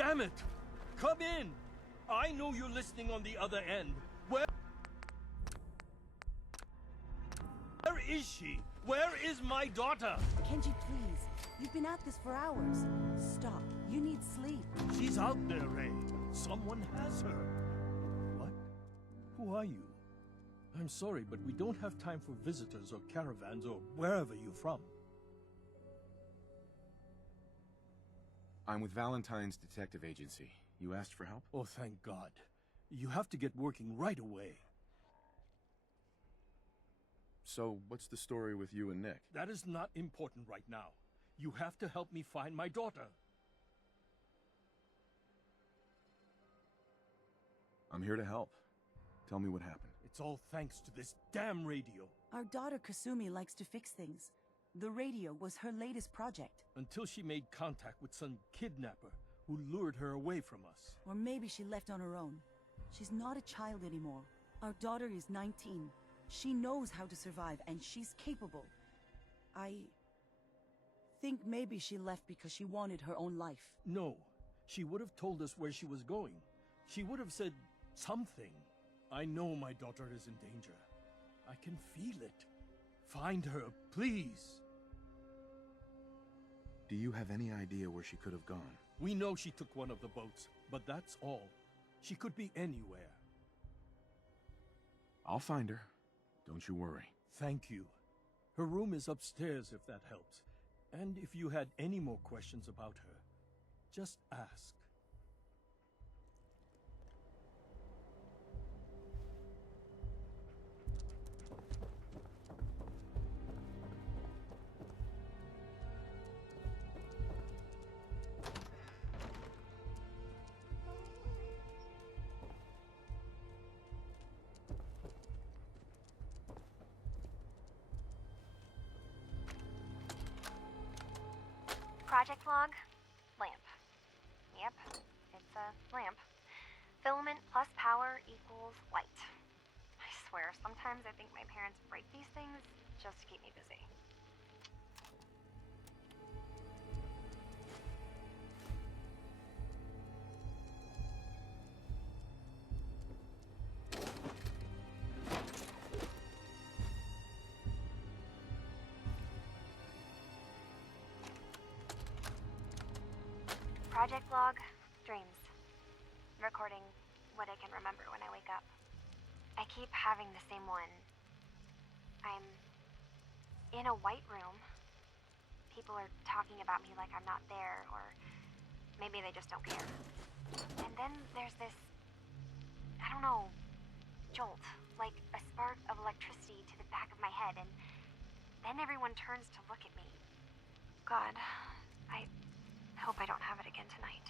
Damn it! Come in! I know you're listening on the other end. Where is she? Where is my daughter? Kenji, please. You've been at this for hours. Stop. You need sleep. She's out there, Ray. Someone has her. What? Who are you? I'm sorry, but we don't have time for visitors or caravans or wherever you're from. I'm with Valentine's detective agency. You asked for help? Oh, thank God. You have to get working right away. So, what's the story with you and Nick? That is not important right now. You have to help me find my daughter. I'm here to help. Tell me what happened. It's all thanks to this damn radio. Our daughter Kasumi likes to fix things. The radio was her latest project. Until she made contact with some kidnapper who lured her away from us. Or maybe she left on her own. She's not a child anymore. Our daughter is 19. She knows how to survive, and she's capable. I think maybe she left because she wanted her own life. No, she would have told us where she was going. She would have said something. I know my daughter is in danger. I can feel it. Find her, please. Do you have any idea where she could have gone? We know she took one of the boats, but that's all. She could be anywhere. I'll find her. Don't you worry. Thank you. Her room is upstairs if that helps. And if you had any more questions about her, just ask. Project log, lamp. Yep, it's a lamp. Filament plus power equals light. I swear, sometimes I think my parents break these things just to keep me busy. Project log, dreams. Recording what I can remember when I wake up. I keep having the same one. I'm in a white room. People are talking about me like I'm not there, or maybe they just don't care. And then there's this, I don't know, jolt, like a spark of electricity to the back of my head, and then everyone turns to look at me. God, I hope I don't have it again tonight.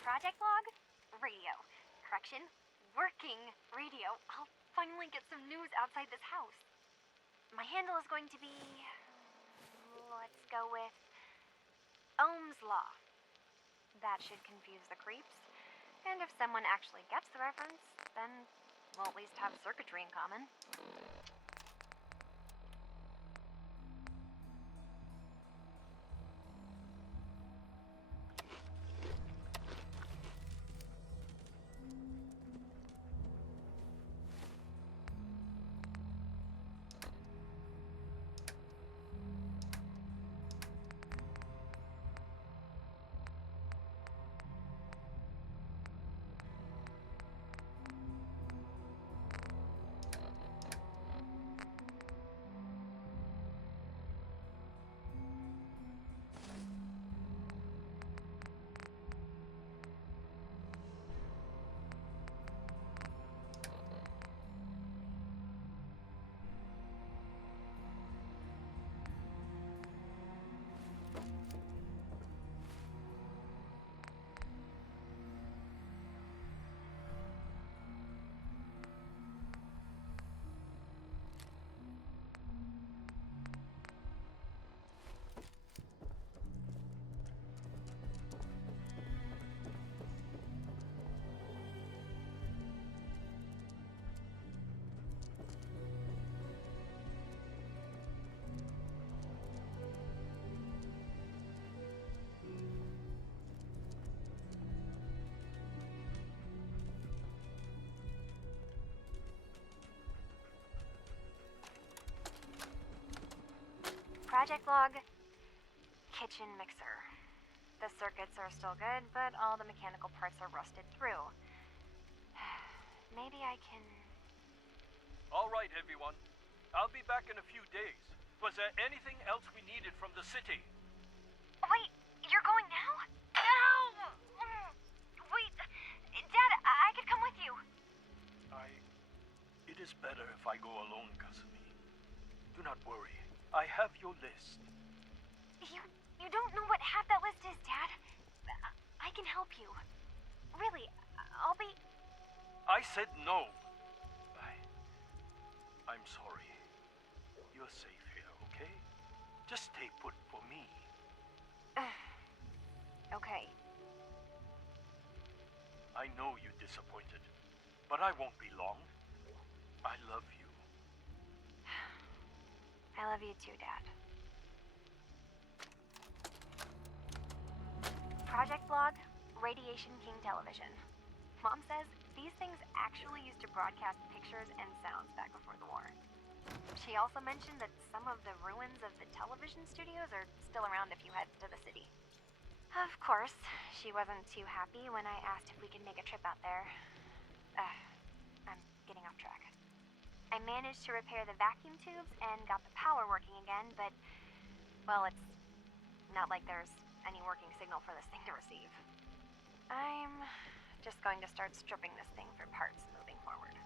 Project log? Radio. Correction, working radio. I'll finally get some news outside this house. My handle is going to be... let's go with... Ohm's Law. That should confuse the creeps. And if someone actually gets the reference, then we'll at least have circuitry in common. Project log, kitchen mixer. The circuits are still good, but all the mechanical parts are rusted through. Maybe I can... All right, everyone. I'll be back in a few days. Was there anything else we needed from the city? Wait, you're going now? No! Wait, Dad, I could come with you. It is better if I go alone, Kasumi. Do not worry. I have your list. You don't know what half that list is, Dad. I can help you. Really, I'll be... I said no. I'm sorry. You're safe here, okay? Just stay put for me. Okay. I know you're disappointed, but I won't be long. I love you. I love you too, Dad. Project log, Radiation King Television. Mom says these things actually used to broadcast pictures and sounds back before the war. She also mentioned that some of the ruins of the television studios are still around if you head to the city. Of course, she wasn't too happy when I asked if we could make a trip out there. I'm getting off track. I managed to repair the vacuum tubes and got the power working again, but, well, it's not like there's any working signal for this thing to receive. I'm just going to start stripping this thing for parts moving forward.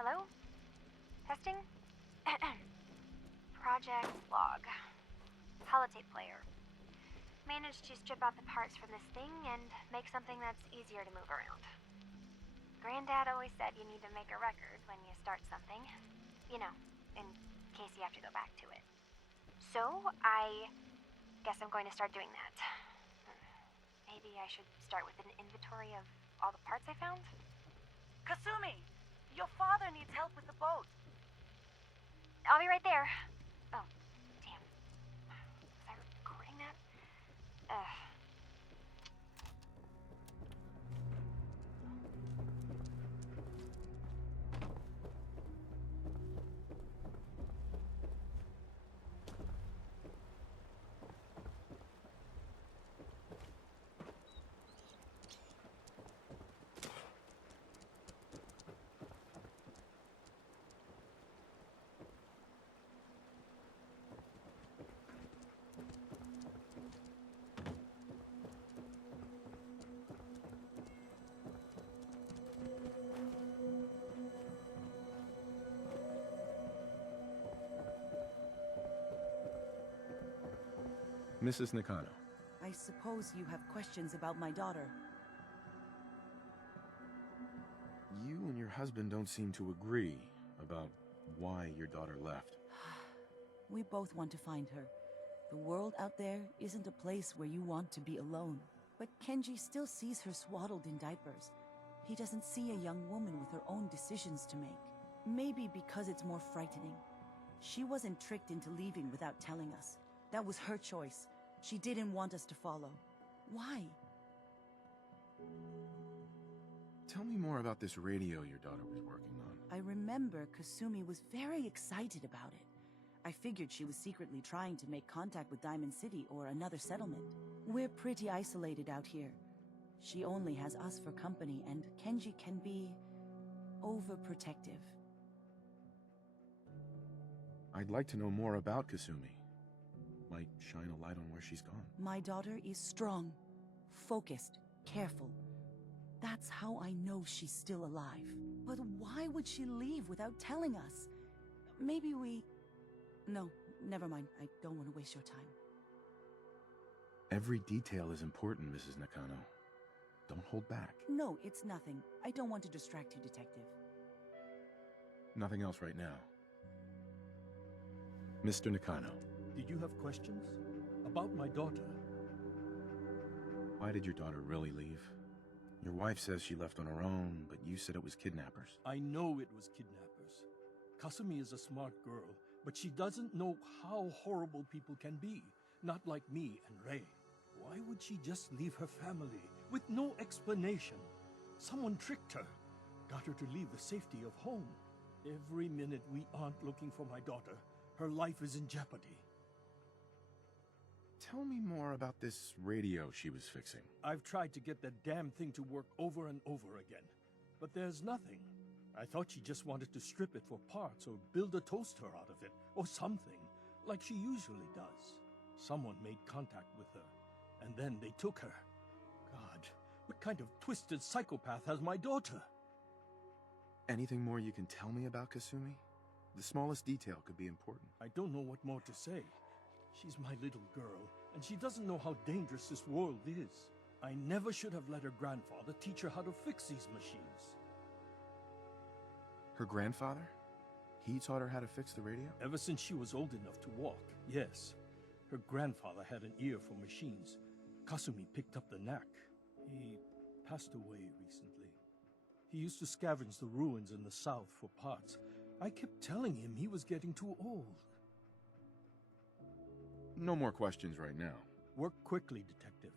Hello? Testing? Project log. Holotape player. Managed to strip out the parts from this thing and make something that's easier to move around. Granddad always said you need to make a record when you start something. You know, in case you have to go back to it. So, I guess I'm going to start doing that. Maybe I should start with an inventory of all the parts I found? Kasumi! Your father needs help with the boat. I'll be right there. Oh, damn. Was I recording that? Mrs. Nakano. I suppose you have questions about my daughter. You and your husband don't seem to agree about why your daughter left. We both want to find her. The world out there isn't a place where you want to be alone. But Kenji still sees her swaddled in diapers. He doesn't see a young woman with her own decisions to make. Maybe because it's more frightening. She wasn't tricked into leaving without telling us. That was her choice. She didn't want us to follow. Why? Tell me more about this radio your daughter was working on. I remember Kasumi was very excited about it. I figured she was secretly trying to make contact with Diamond City or another settlement. We're pretty isolated out here. She only has us for company, and Kenji can be overprotective. I'd like to know more about Kasumi. Might shine a light on where she's gone. My daughter is strong, focused, careful. That's how I know she's still alive. But why would she leave without telling us? Maybe we... No, never mind. I don't want to waste your time. Every detail is important, Mrs. Nakano. Don't hold back. No, it's nothing. I don't want to distract you, Detective. Nothing else right now. Mr. Nakano. Did you have questions? About my daughter? Why did your daughter really leave? Your wife says she left on her own, but you said it was kidnappers. I know it was kidnappers. Kasumi is a smart girl, but she doesn't know how horrible people can be. Not like me and Ray. Why would she just leave her family with no explanation? Someone tricked her. got her to leave the safety of home. Every minute we aren't looking for my daughter, her life is in jeopardy. Tell me more about this radio she was fixing. I've tried to get that damn thing to work over and over again, but there's nothing. I thought she just wanted to strip it for parts or build a toaster out of it, or something, like she usually does. Someone made contact with her, and then they took her. God, what kind of twisted psychopath has my daughter? Anything more you can tell me about Kasumi? The smallest detail could be important. I don't know what more to say. She's my little girl, and she doesn't know how dangerous this world is. I never should have let her grandfather teach her how to fix these machines. Her grandfather? He taught her how to fix the radio? Ever since she was old enough to walk, yes. Her grandfather had an ear for machines. Kasumi picked up the knack. He passed away recently. He used to scavenge the ruins in the south for parts. I kept telling him he was getting too old. No more questions right now. Work quickly, Detective.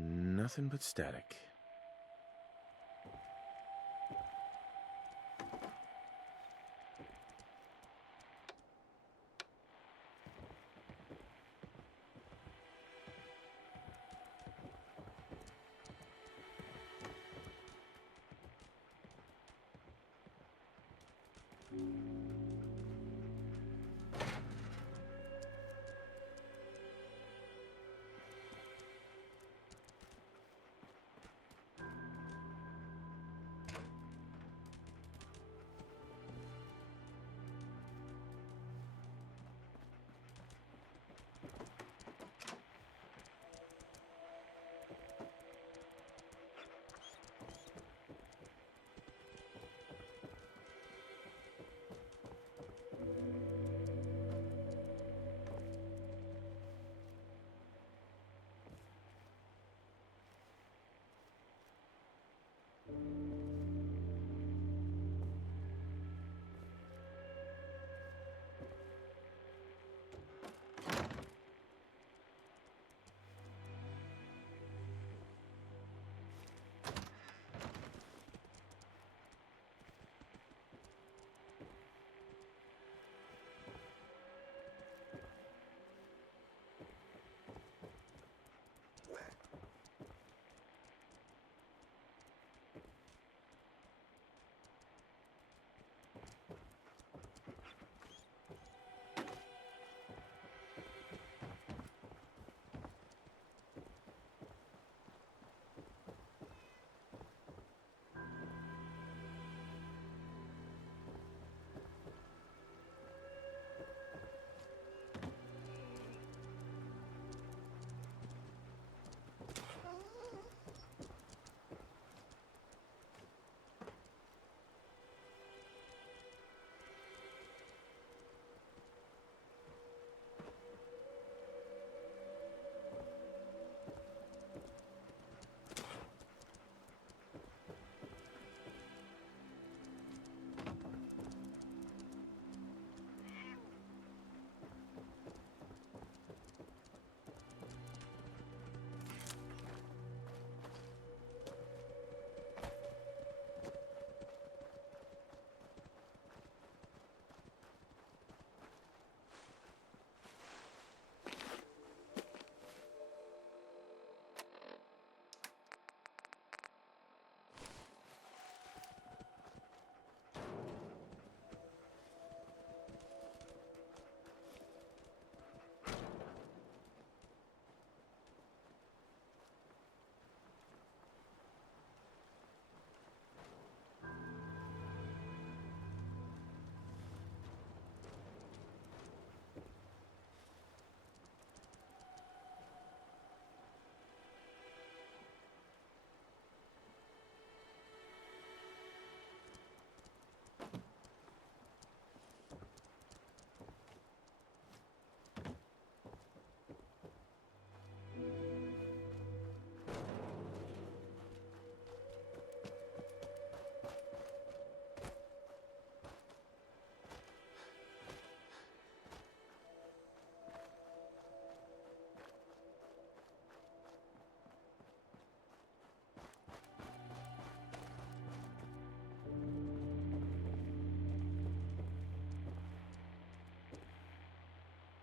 Nothing but static.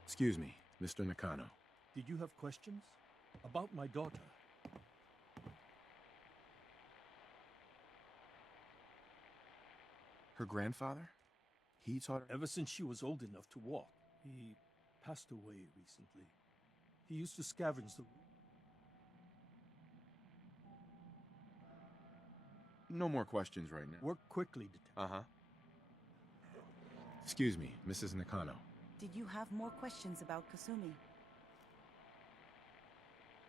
Excuse me, Mr. Nakano. Did you have questions? About my daughter? Her grandfather? He taught her... Ever since she was old enough to walk. He passed away recently. He used to scavenge the... No more questions right now. Work quickly, Detective. Uh-huh. Excuse me, Mrs. Nakano. Did you have more questions about Kasumi?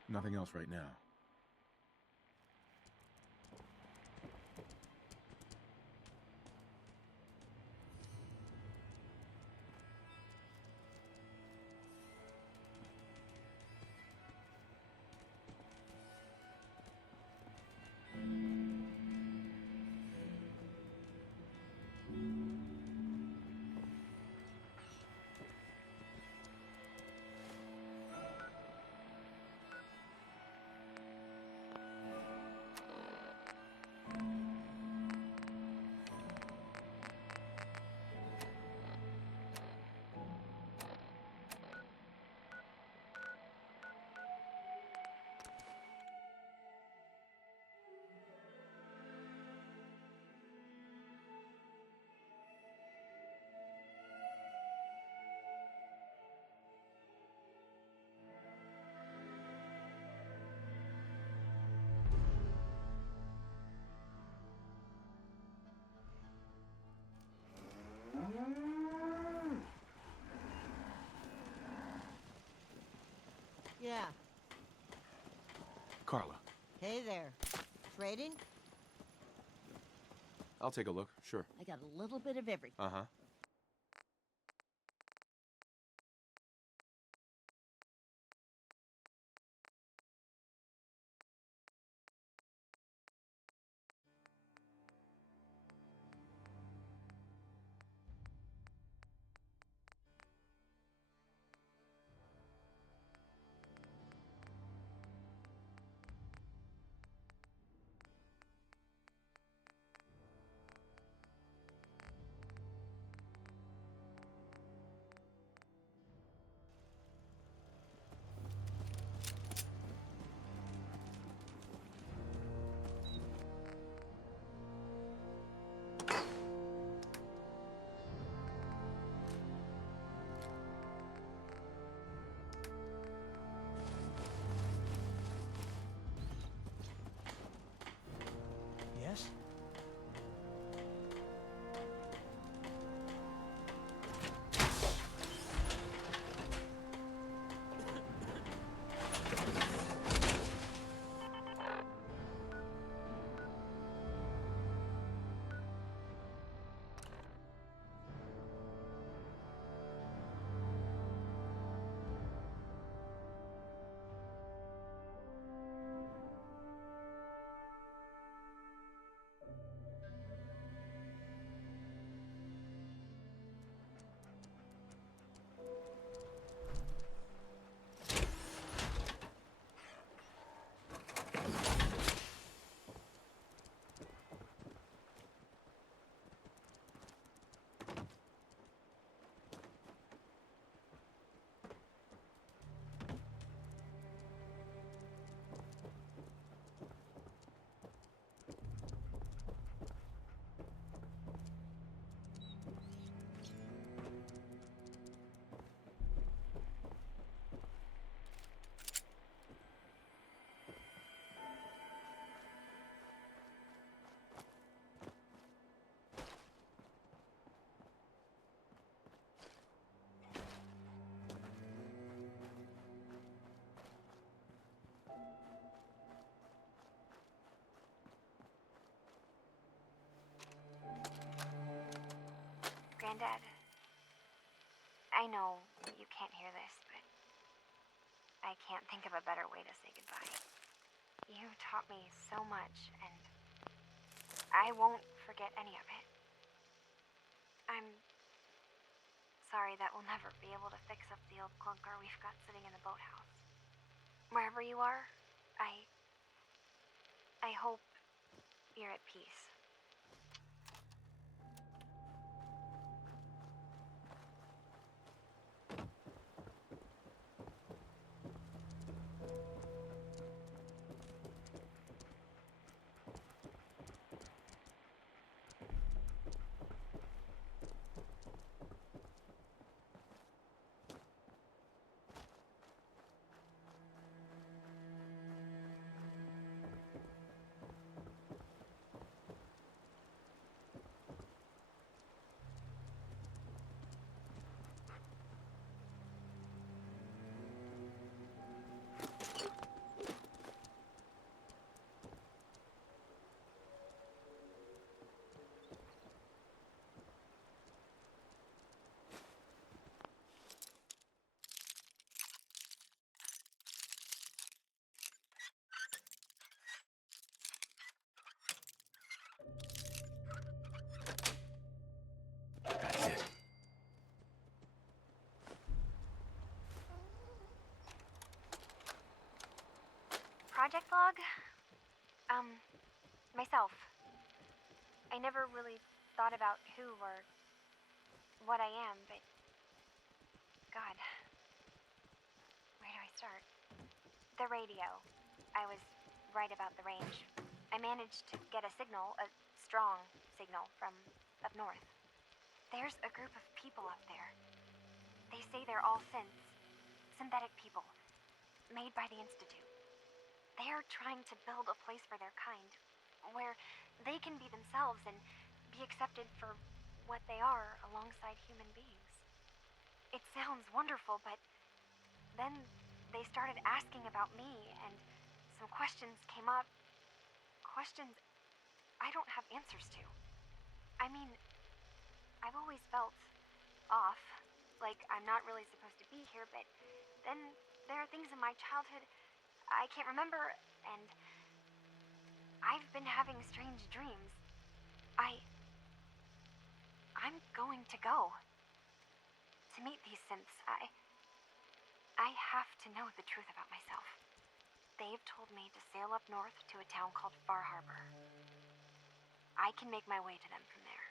Nothing else right now. Yeah. Carla. Hey there. Trading? I'll take a look, sure. I got a little bit of everything. Uh-huh. Yes? Granddad, I know you can't hear this, but I can't think of a better way to say goodbye. You taught me so much, and I won't forget any of it. I'm sorry that we'll never be able to fix up the old clunker we've got sitting in the boathouse. Wherever you are, I hope you're at peace. project log? Myself. I never really thought about who or what I am, but... God. Where do I start? The radio. I was right about the range. I managed to get a signal, a strong signal, from up north. There's a group of people up there. They say they're all synthetic people, made by the Institute. They're trying to build a place for their kind, where they can be themselves and be accepted for what they are alongside human beings. It sounds wonderful, but then they started asking about me, and some questions came up. Questions I don't have answers to. I mean, I've always felt off, like I'm not really supposed to be here, but then there are things in my childhood I can't remember, and I've been having strange dreams. I'm going to go to meet these synths. I have to know the truth about myself. They've told me to sail up north to a town called Far Harbor. I can make my way to them from there.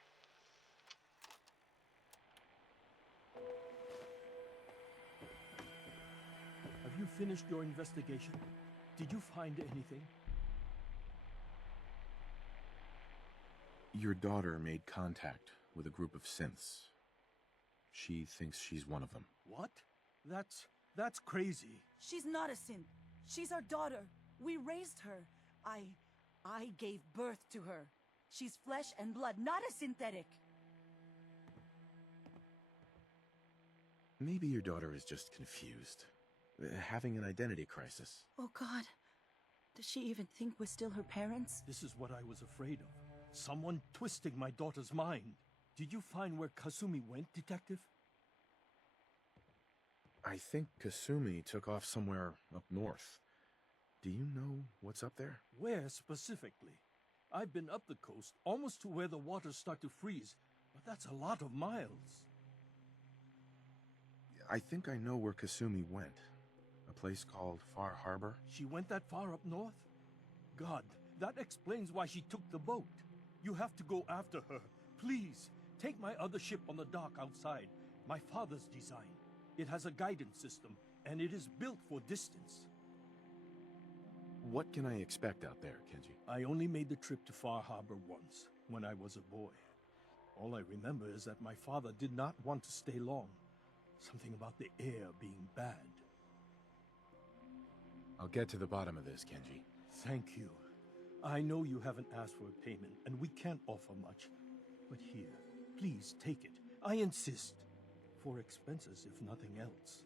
Have you finished your investigation? Did you find anything? Your daughter made contact with a group of synths. She thinks she's one of them. What? That's crazy. She's not a synth. She's our daughter. We raised her. I gave birth to her. She's flesh and blood, not a synthetic. Maybe your daughter is just confused. Having an identity crisis. Oh God. Does she even think we're still her parents? This is what I was afraid of. Someone twisting my daughter's mind. Did you find where Kasumi went, Detective? I think Kasumi took off somewhere up north. Do you know what's up there? Where specifically? I've been up the coast, almost to where the waters start to freeze, but that's a lot of miles. I think I know where Kasumi went. A place called Far Harbor. She went that far up north? God, that explains why she took the boat. You have to go after her. Please, take my other ship on the dock outside. My father's design. It has a guidance system, and it is built for distance. What can I expect out there, Kenji? I only made the trip to Far Harbor once, when I was a boy. All I remember is that my father did not want to stay long. Something about the air being bad. I'll get to the bottom of this, Kenji. Thank you. I know you haven't asked for a payment, and we can't offer much. But here, please take it. I insist. For expenses, if nothing else.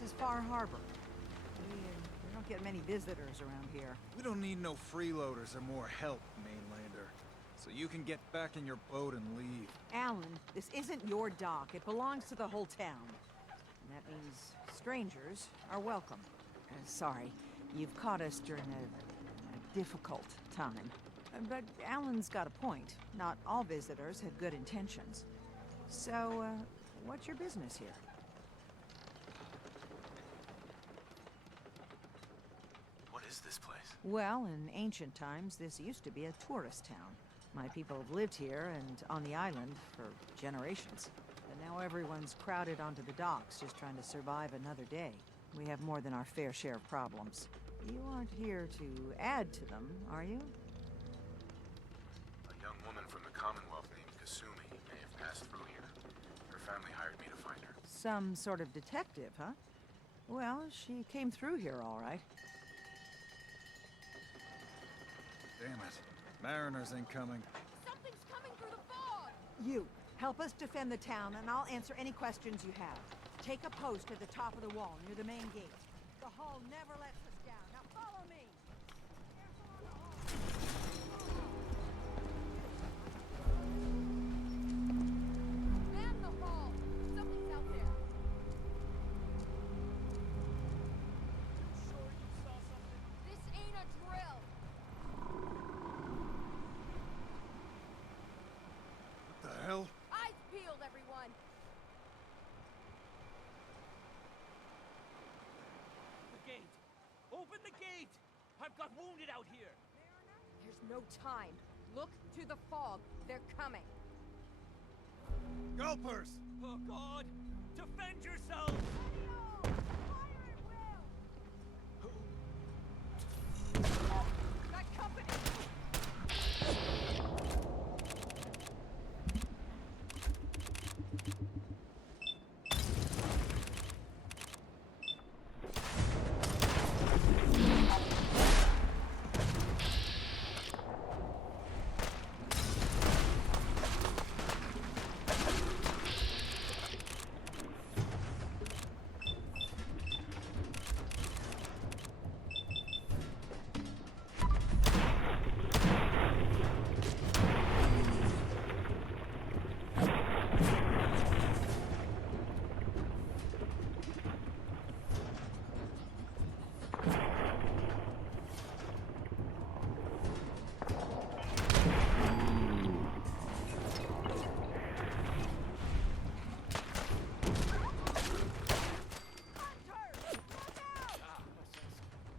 This is Far Harbor. We don't get many visitors around here. We don't need no freeloaders or more help, mainlander. So you can get back in your boat and leave. Alan, this isn't your dock. It belongs to the whole town. And that means strangers are welcome. Sorry, you've caught us during a difficult time. But Alan's got a point. Not all visitors have good intentions. So, what's your business here? What is this place? Well, in ancient times, this used to be a tourist town. My people have lived here and on the island for generations. But now everyone's crowded onto the docks, just trying to survive another day. We have more than our fair share of problems. You aren't here to add to them, are you? A young woman from the Commonwealth named Kasumi may have passed through here. Her family hired me to find her. Some sort of detective, huh? Well, she came through here all right. Damn it. Mariners incoming. Something's coming through the fog! You, help us defend the town, and I'll answer any questions you have. Take a post at the top of the wall, near the main gate. The hall never lets us down. Now follow me! Man the hall! Something's out there! Sure you saw something? This ain't a drill! What the hell? Eyes peeled, everyone! The gate! Open the gate! I've got wounded out here! There's no time. Look to the fog. They're coming. Gulpers! Oh God! Defend yourselves! Got company!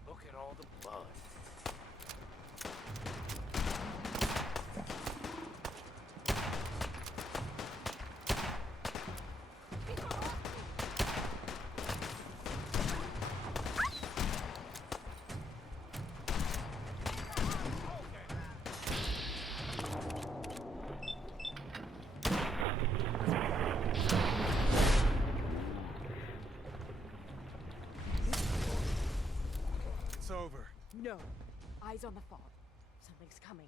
Look at all the blood. It's over. No. Eyes on the fog. Something's coming.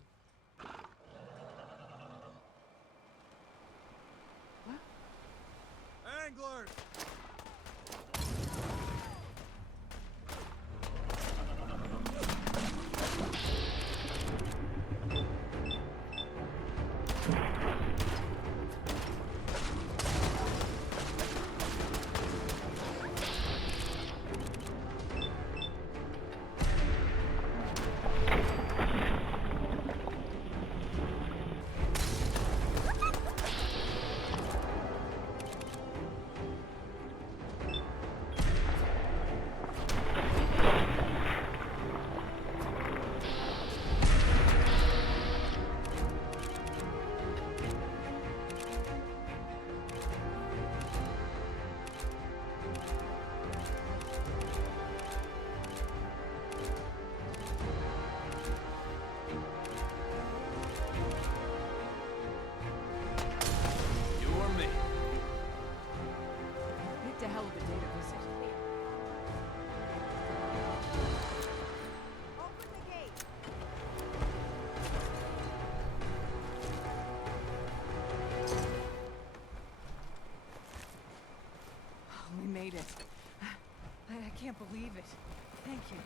Anglers! can't believe it. Thank you.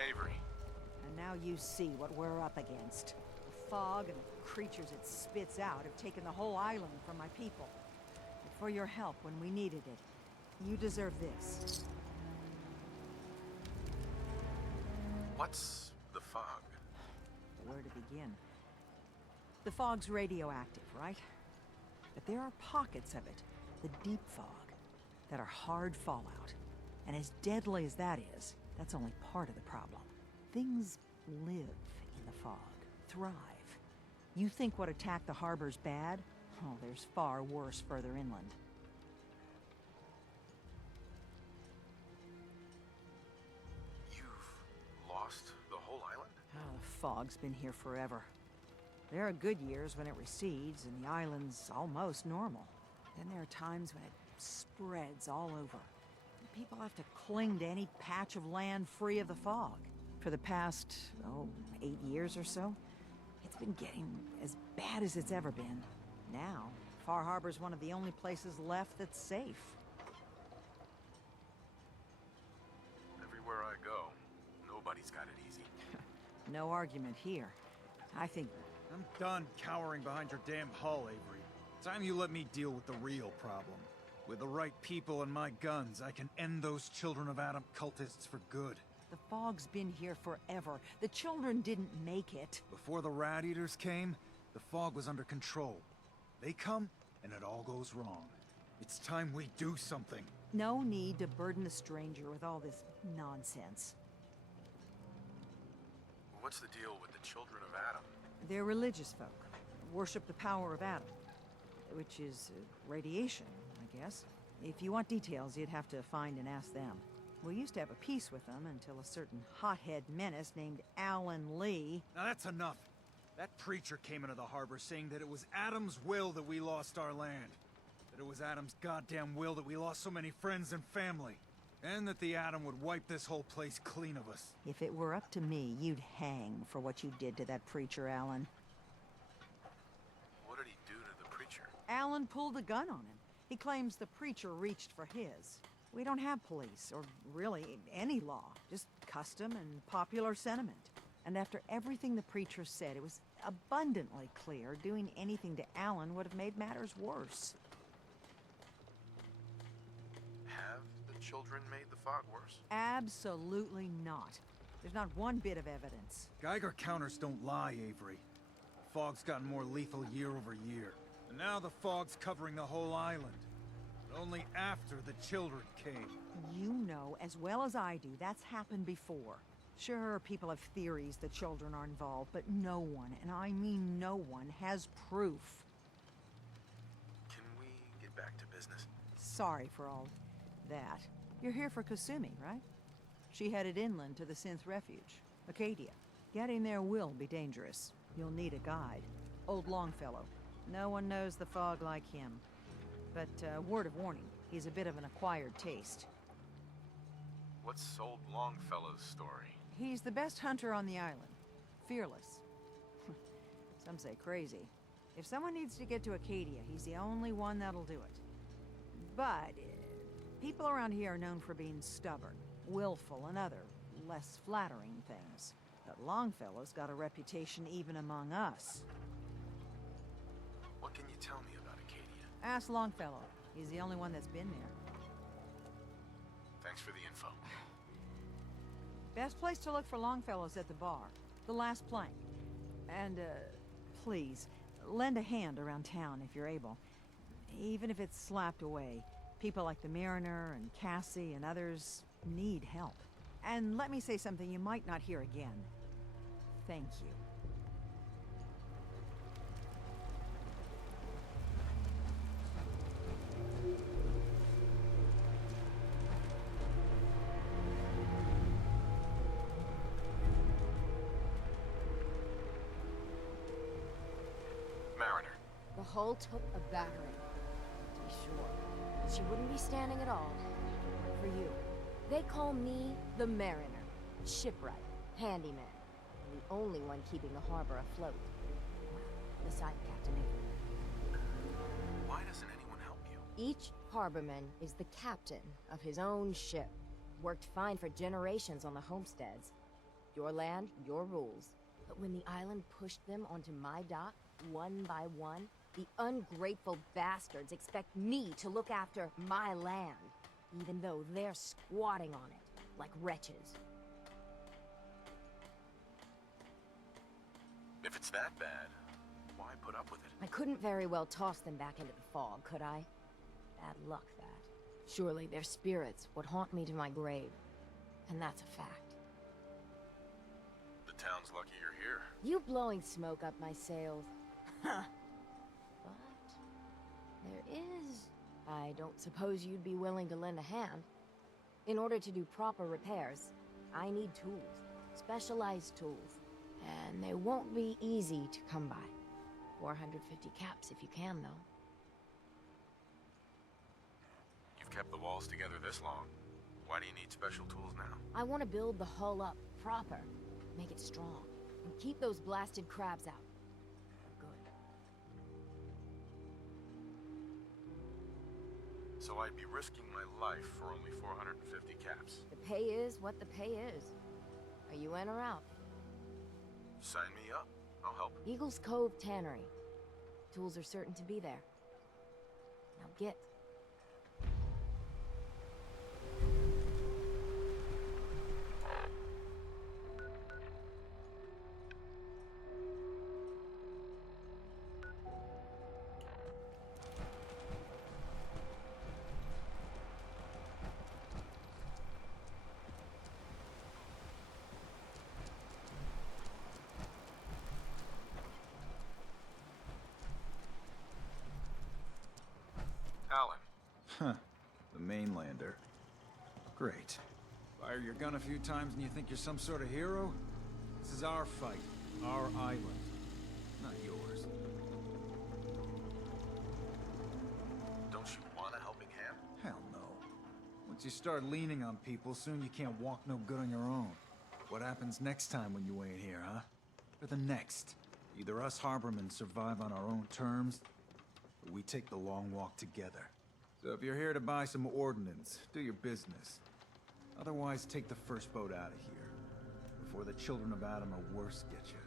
Avery. And now you see what we're up against. The fog and the creatures it spits out have taken the whole island from my people. But for your help when we needed it, you deserve this. What's the fog? Where to begin? The fog's radioactive, right? But there are pockets of it, the deep fog, that are hard fallout. And as deadly as that is, that's only part of the problem. Things live in the fog, thrive. You think what attacked the harbor's bad? Oh, there's far worse further inland. You've lost the whole island? Oh, the fog's been here forever. There are good years when it recedes and the island's almost normal. Then there are times when it spreads all over. People have to cling to any patch of land free of the fog. For the past, 8 years or so, it's been getting as bad as it's ever been. Now, Far Harbor's one of the only places left that's safe. Everywhere I go, nobody's got it easy. No argument here. I think... I'm done cowering behind your damn hull, Avery. Time you let me deal with the real problem. With the right people and my guns, I can end those Children of Adam cultists for good. The fog's been here forever. The children didn't make it. Before the Rat Eaters came, the fog was under control. They come, and it all goes wrong. It's time we do something. No need to burden the stranger with all this nonsense. What's the deal with the Children of Adam? They're religious folk. Worship the power of Adam. Which is radiation, I guess. If you want details, you'd have to find and ask them. We used to have a peace with them until a certain hothead menace named Alan Lee... Now that's enough. That preacher came into the harbor saying that it was Adam's will that we lost our land. That it was Adam's goddamn will that we lost so many friends and family. And that the Atom would wipe this whole place clean of us. If it were up to me, you'd hang for what you did to that preacher, Alan. What did he do to the preacher? Alan pulled a gun on him. He claims the preacher reached for his. We don't have police, or really any law. Just custom and popular sentiment. And after everything the preacher said, it was abundantly clear doing anything to Alan would have made matters worse. Have the children made the fog worse? Absolutely not. There's not one bit of evidence. Geiger counters don't lie, Avery. The fog's gotten more lethal year over year. And now the fog's covering the whole island. But only after the children came. You know as well as I do that's happened before. Sure, people have theories the children are involved, but no one, and I mean no one, has proof. Can we get back to business? Sorry for all that. You're here for Kasumi, right? She headed inland to the Synth Refuge, Acadia. Getting there will be dangerous. You'll need a guide. Old Longfellow. No one knows the fog like him. But, word of warning, he's a bit of an acquired taste. What's old Longfellow's story? He's the best hunter on the island. Fearless. Some say crazy. If someone needs to get to Acadia, he's the only one that'll do it. But, people around here are known for being stubborn, willful, and other, less flattering things. But Longfellow's got a reputation even among us. What can you tell me about Acadia? Ask Longfellow. He's the only one that's been there. Thanks for the info. Best place to look for Longfellow's at the bar. The last plank. And, please, lend a hand around town if you're able. Even if it's slapped away. People like the Mariner and Cassie and others need help. And let me say something you might not hear again. Thank you. Hull took a battering. To be sure, she wouldn't be standing at all if it weren't for you. They call me the Mariner, shipwright, handyman, and the only one keeping the harbor afloat. Well, beside Captain Avery. Why doesn't anyone help you? Each harborman is the captain of his own ship. Worked fine for generations on the homesteads. Your land, your rules. But when the island pushed them onto my dock, one by one, the ungrateful bastards expect me to look after my land, even though they're squatting on it, like wretches. If it's that bad, why put up with it? I couldn't very well toss them back into the fog, could I? Bad luck, that. Surely their spirits would haunt me to my grave. And that's a fact. The town's lucky you're here. You blowing smoke up my sails. Huh. But there is... I don't suppose you'd be willing to lend a hand. In order to do proper repairs, I need tools. Specialized tools. And they won't be easy to come by. 450 caps if you can, though. You've kept the walls together this long. Why do you need special tools now? I want to build the hull up proper. Make it strong. And keep those blasted crabs out. For good. So I'd be risking my life for only 450 caps. The pay is what the pay is. Are you in or out? Sign me up. I'll help. Eagles Cove Tannery. Tools are certain to be there. Now get. Alan. Huh. The mainlander. Great. Fire your gun a few times and you think you're some sort of hero? This is our fight. Our island. Not yours. Don't you want a helping hand? Hell no. Once you start leaning on people, soon you can't walk no good on your own. What happens next time when you ain't here, huh? Or the next? Either us harbormen survive on our own terms, or we take the long walk together. So if you're here to buy some ordnance, do your business. Otherwise, take the first boat out of here, before the children of Adam or worse get you.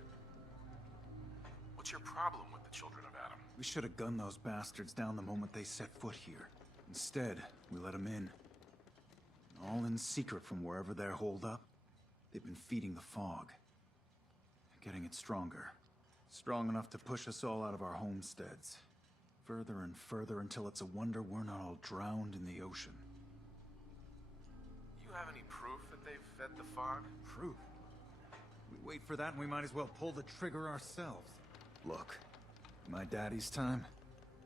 What's your problem with the children of Adam? We should have gunned those bastards down the moment they set foot here. Instead, we let them in. All in secret from wherever they're holed up. They've been feeding the fog. Getting it stronger. Strong enough to push us all out of our homesteads. Further and further until it's a wonder we're not all drowned in the ocean. You have any proof that they've fed the fog? Proof? We wait for that and we might as well pull the trigger ourselves. Look, in my daddy's time,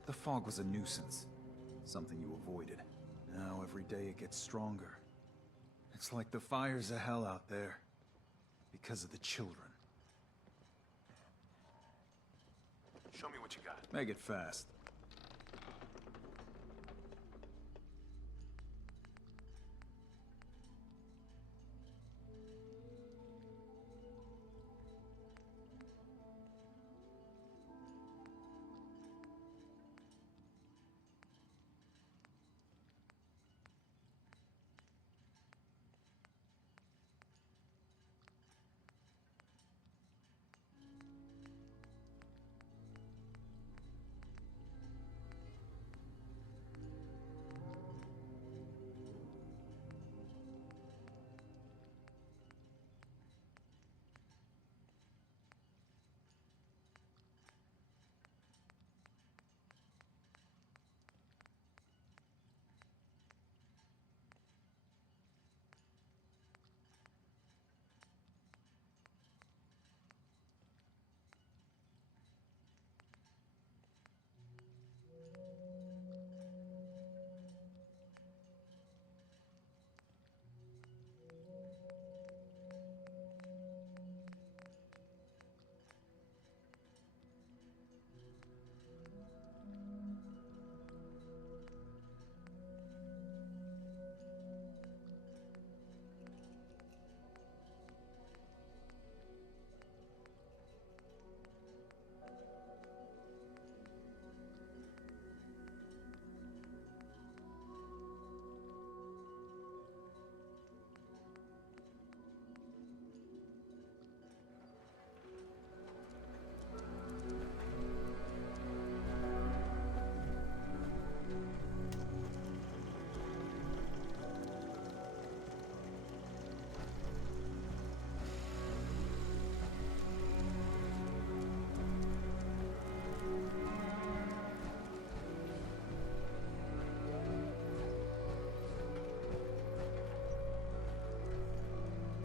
the fog was a nuisance. Something you avoided. Now every day it gets stronger. It's like the fires of hell out there. Because of the children. Show me what you got. Make it fast.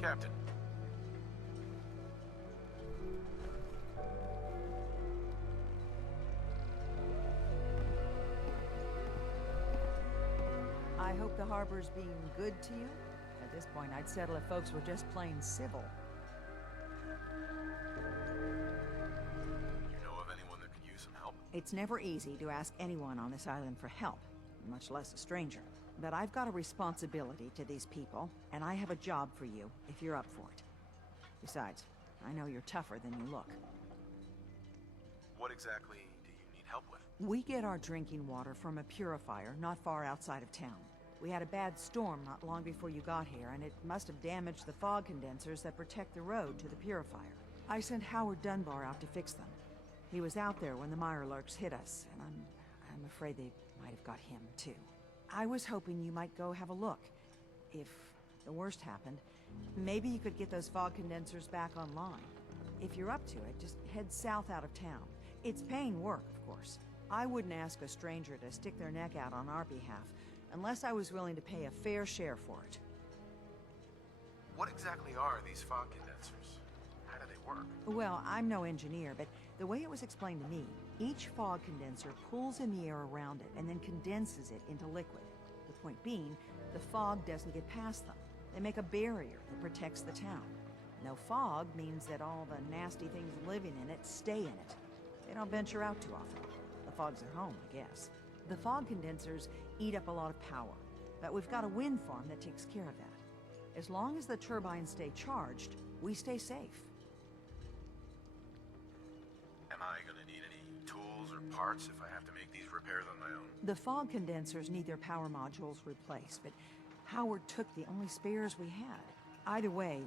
Captain. I hope the harbor's being good to you. At this point, I'd settle if folks were just plain civil. You know of anyone that could use some help? It's never easy to ask anyone on this island for help, much less a stranger. But I've got a responsibility to these people, and I have a job for you if you're up for it. Besides, I know you're tougher than you look. What exactly do you need help with? We get our drinking water from a purifier not far outside of town. We had a bad storm not long before you got here, and it must have damaged the fog condensers that protect the road to the purifier. I sent Howard Dunbar out to fix them. He was out there when the Mirelurks hit us, and I'm afraid they might have got him, too. I was hoping you might go have a look. If the worst happened, maybe you could get those fog condensers back online. If you're up to it, just head south out of town. It's paying work, of course. I wouldn't ask a stranger to stick their neck out on our behalf, unless I was willing to pay a fair share for it. What exactly are these fog condensers? How do they work? Well, I'm no engineer, but the way it was explained to me, each fog condenser pulls in the air around it and then condenses it into liquid. The point being, the fog doesn't get past them. They make a barrier that protects the town. No fog means that all the nasty things living in it stay in it. They don't venture out too often. The fog's their home, I guess. The fog condensers eat up a lot of power, but we've got a wind farm that takes care of that. As long as the turbines stay charged, we stay safe. Am I gonna need any tools or parts if I have to make these repairs on my own? The fog condensers need their power modules replaced, but Howard took the only spares we had. Either way,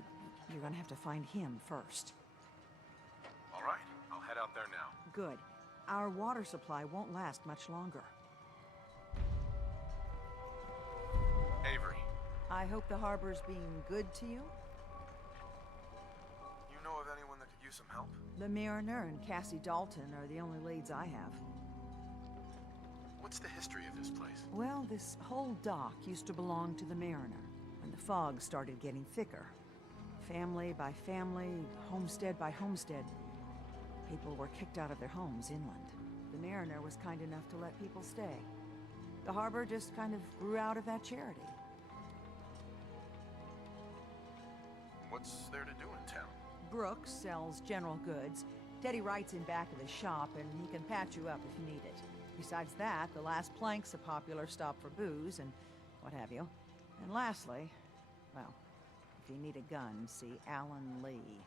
you're gonna have to find him first. All right, I'll head out there now. Good. Our water supply won't last much longer. Avery, I hope the harbor's being good to you. you know of anyone that could use some help? The Mariner and Cassie Dalton are the only leads I have. What's the history of this place? Well, this whole dock used to belong to the Mariner, when the fog started getting thicker. Family by family, homestead by homestead, people were kicked out of their homes inland. The Mariner was kind enough to let people stay. The harbor just kind of grew out of that charity. What's there to do in town? Brooks sells general goods. Teddy Wright's in back of his shop, and he can patch you up if you need it. Besides that, the Last Plank's a popular stop for booze and what have you. And lastly, well, if you need a gun, see Alan Lee.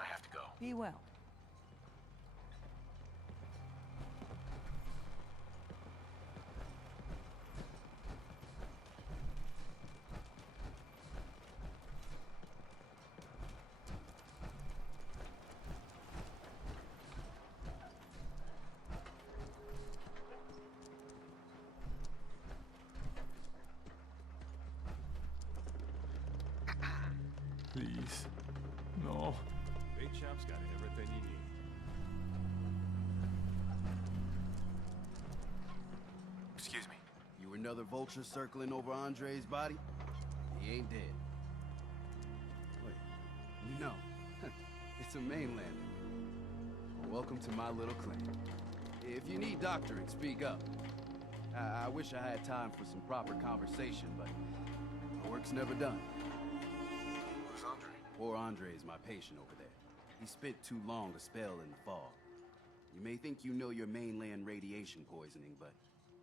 I have to go. Be well. Please. No. Big Shop's got everything you need. Excuse me. You another vulture circling over Andre's body? He ain't dead. Wait. No. It's a mainlander. Welcome to my little clan. If you need doctoring, speak up. I wish I had time for some proper conversation, but the work's never done. Who's Andre? Poor Andre is my patient over there. He spent too long a spell in the fog. You may think you know your mainland radiation poisoning, but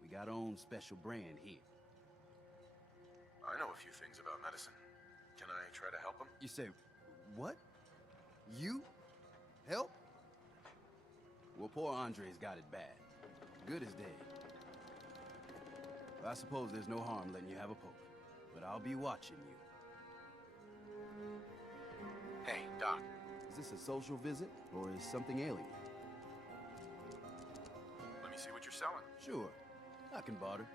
we got our own special brand here. I know a few things about medicine. Can I try to help him? You say, what? You? Help? Well, poor Andre's got it bad. Good as dead. I suppose there's no harm letting you have a poke, but I'll be watching you. Hey, Doc. Is this a social visit, or is something alien? Let me see what you're selling. Sure, I can barter.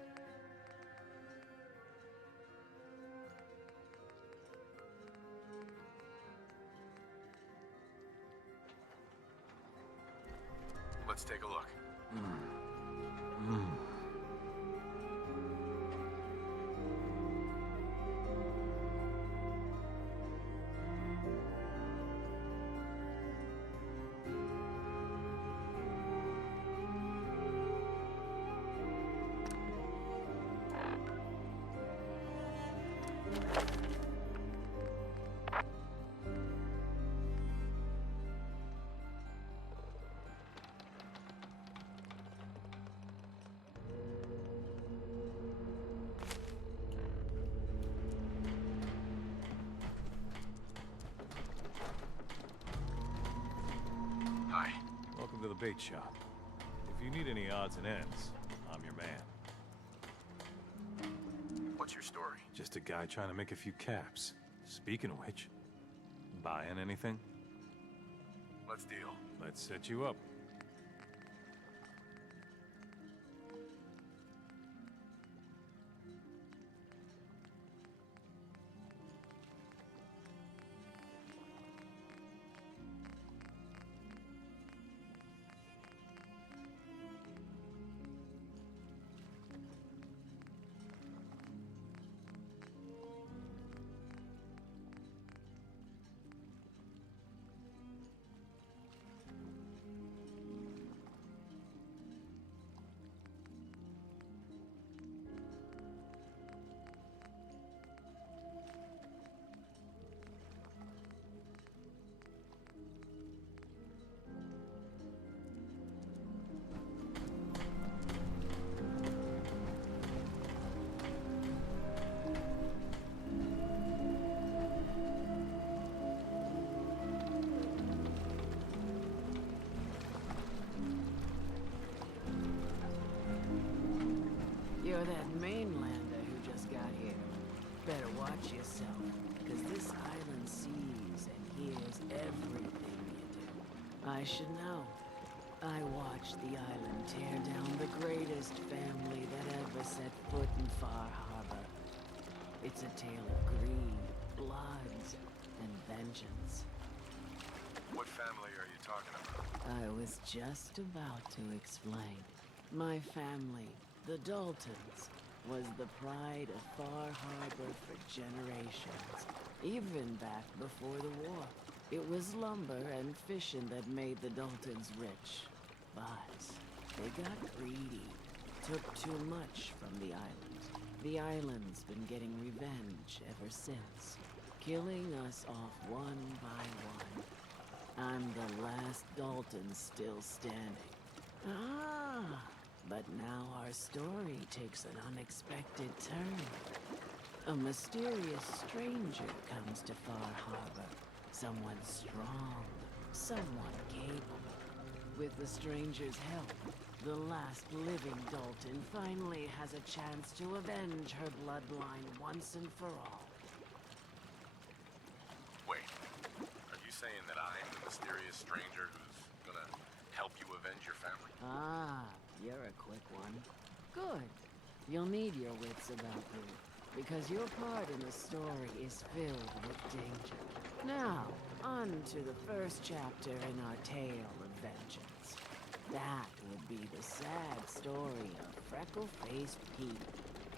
Let's take a look. the bait shop. If you need any odds and ends, I'm your man. What's your story? Just a guy trying to make a few caps. Speaking of which, buying anything? Let's deal. Let's set you up. You're that mainlander who just got here. Better watch yourself, because this island sees and hears everything you do. I should know. I watched the island tear down the greatest family that ever set foot in Far Harbor. It's a tale of greed, blood, and vengeance. What family are you talking about? I was just about to explain. My family, the Daltons, was the pride of Far Harbor for generations, even back before the war. It was lumber and fishing that made the Daltons rich, but they got greedy, took too much from the island. The island's been getting revenge ever since, killing us off one by one. I'm the last Dalton still standing. But now our story takes an unexpected turn. A mysterious stranger comes to Far Harbor. Someone strong, someone capable. With the stranger's help, the last living Dalton finally has a chance to avenge her bloodline once and for all. Wait, are you saying that I'm the mysterious stranger who's gonna help you avenge your family? Ah, you're a quick one. Good. You'll need your wits about you, because your part in the story is filled with danger. Now, on to the first chapter in our tale of vengeance. That would be the sad story of freckle-faced Petey.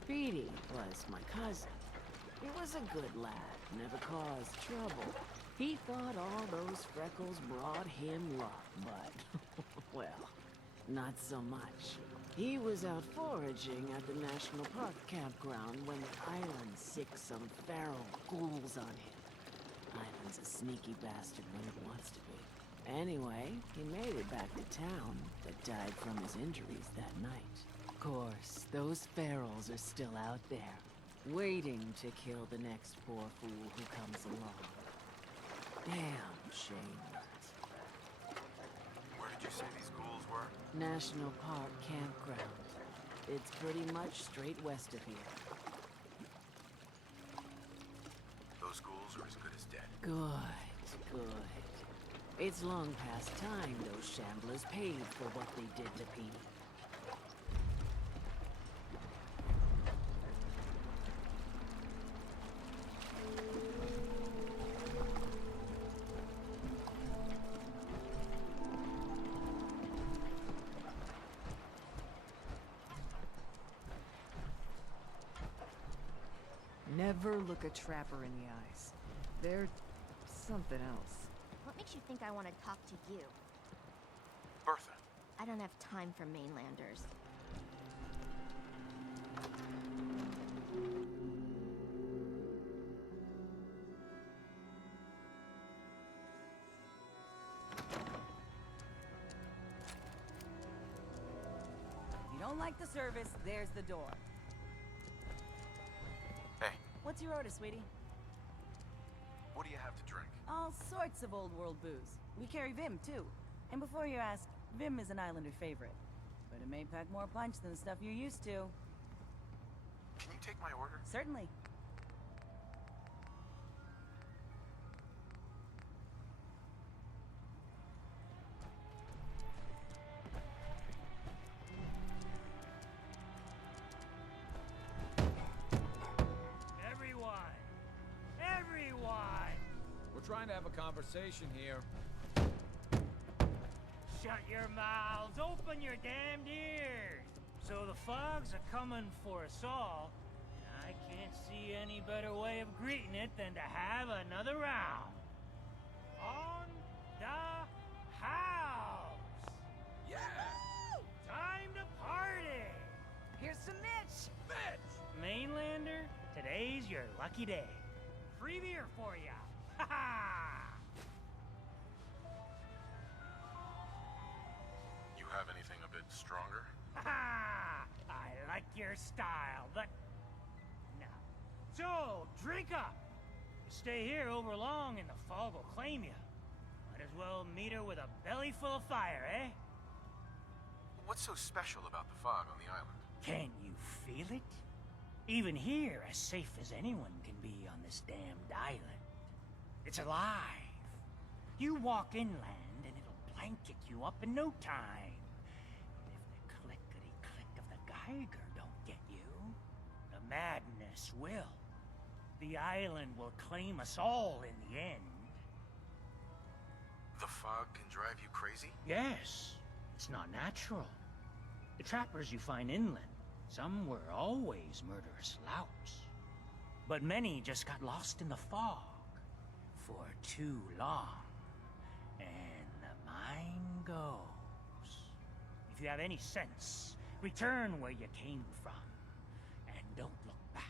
Petey was my cousin. He was a good lad, never caused trouble. He thought all those freckles brought him luck, but, well, not so much. He was out foraging at the National Park campground when the island sicked some feral ghouls on him. Island's a sneaky bastard when it wants to be. Anyway, he made it back to town, but died from his injuries that night. Of course, those ferals are still out there, waiting to kill the next poor fool who comes along. Damn shame. Where did you say these ghouls were? National Park campground. It's pretty much straight west of here. Those ghouls are as good as dead. Good, good. It's long past time those shamblers paid for what they did to Petey. Never look a trapper in the eyes. They're something else. What makes you think I want to talk to you? Bertha. I don't have time for mainlanders. You don't like the service, there's the door. Hey, What's your order, sweetie? what do you have to drink? All sorts of old world booze. We carry Vim, too. And before you ask, Vim is an Islander favorite, but it may pack more punch than the stuff you're used to. Can you take my order? Certainly. Everyone! We're trying to have a conversation here. Shut your mouths, open your damned ears! So the fogs are coming for us all, and I can't see any better way of greeting it than to have another round. On the house! Yeah! Time to party! Here's some Mitch! Mainlander, today's your lucky day. Free beer for ya! Ha ha! You have anything a bit stronger? Ha ha! I like your style, but no. So, drink up! You stay here over long and the fog will claim you. Might as well meet her with a belly full of fire, eh? What's so special about the fog on the island? Can you feel it? Even here, as safe as anyone can be on this damned island. It's alive. You walk inland and it'll blanket you up in no time. And if the clickety-click of the Geiger don't get you, the madness will. The island will claim us all in the end. The fog can drive you crazy? Yes, it's not natural. The trappers you find inland, some were always murderous louts. But many just got lost in the fog for too long. And the mind goes. If you have any sense, return where you came from. And don't look back.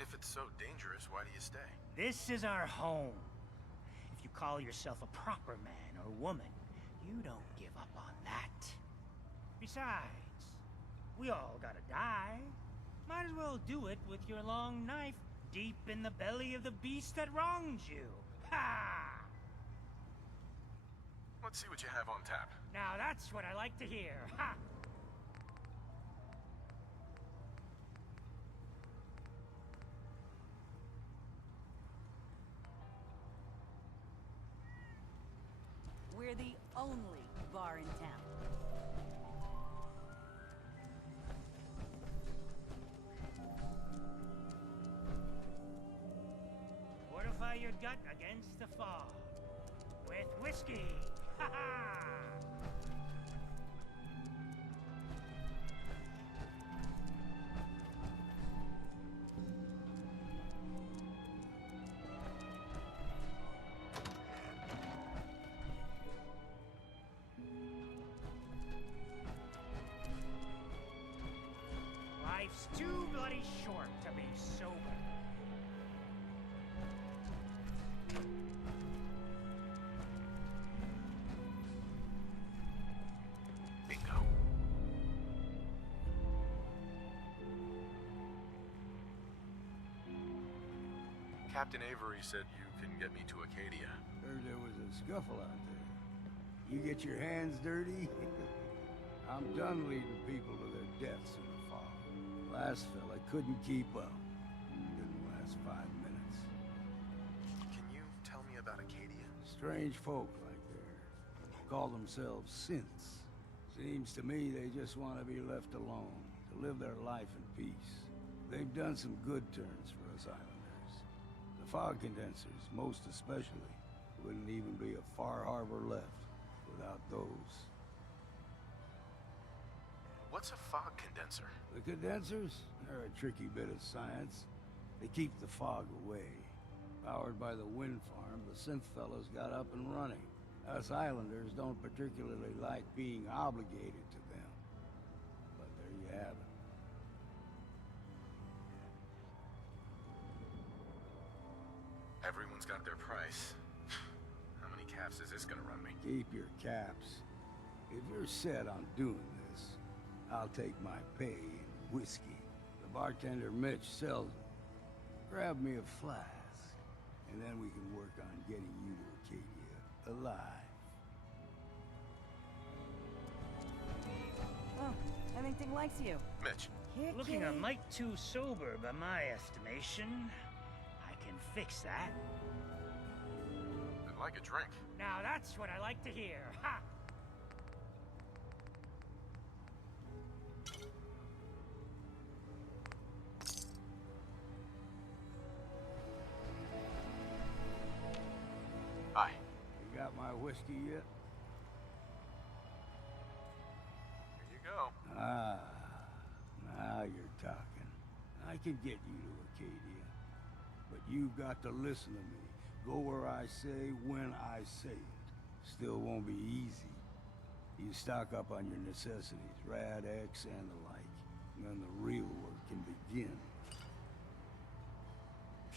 If it's so dangerous, why do you stay? This is our home. If you call yourself a proper man or woman, you don't give up on that. Besides, we all gotta die. Might as well do it with your long knife deep in the belly of the beast that wronged you. Ha! Let's see what you have on tap. Now that's what I like to hear. Ha! We're the only bar in town. Fortify your gut against the fog. With whiskey. Ha ha! Life's too bloody short to be sober. Bingo. Captain Avery said you can get me to Acadia. Heard there was a scuffle out there. You get your hands dirty? I'm done leading people to their deaths in the fog. Last fella couldn't keep up. Didn't last 5 minutes. Can you tell me about Acadia? Strange folk like there. Call themselves synths. Seems to me they just want to be left alone, to live their life in peace. They've done some good turns for us islanders. The fog condensers, most especially, wouldn't even be a far harbor left without those. What's a fog condenser? The condensers? They're a tricky bit of science. They keep the fog away. Powered by the wind farm, the synth fellows got up and running. Us islanders don't particularly like being obligated to them. But there you have it. Everyone's got their price. How many caps is this gonna run me? Keep your caps. If you're set on doing this, I'll take my pay in whiskey. The bartender Mitch sells it. Grab me a flask, and then we can work on getting you to Acadia alive. Oh, I think Ting likes you. Mitch. Here, Looking a kitty. mite too sober by my estimation. I can fix that. I'd like a drink. Now that's what I like to hear. Ha! Hi. You got my whiskey yet? Here you go. Ah, now you're talking. I can get you to Acadia. But you've got to listen to me. Go where I say, when I say it. Still won't be easy. You stock up on your necessities, Rad X and the like. And then the real work can begin.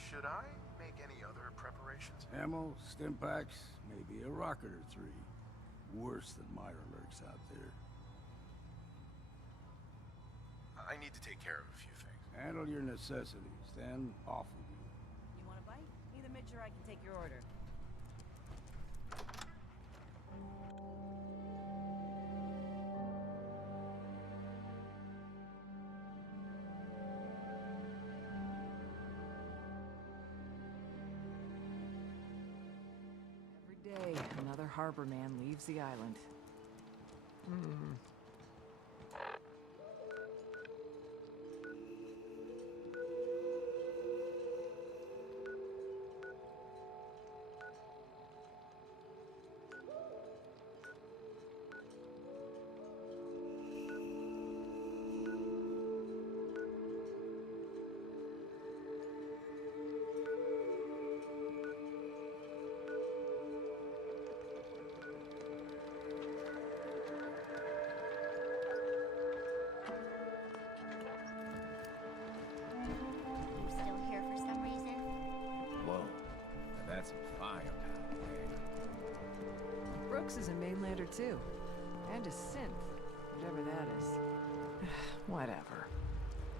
Should I make any other preparations? Ammo, stim packs, maybe a rocket or three. Worse than Myra lurks out there. I need to take care of a few things. Handle your necessities, then off with you. You want a bite? Either Mitch or I can take your order. Every day, another harbor man leaves the island. You still here for some reason? Whoa. Now that's some firepower, man. Brooks is a mainlander too. And a synth. Whatever that is. Whatever.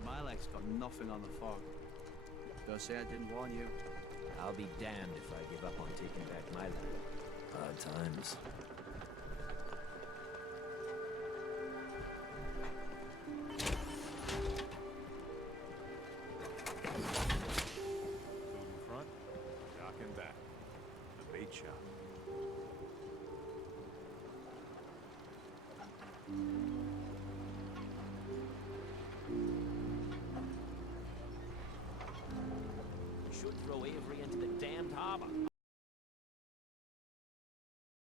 Milak's got nothing on the fog. Go say I didn't warn you. I'll be damned if I give up on taking back my land. Hard times. Food in front, dock in back. The bait shop. Should throw Avery into the damned harbor.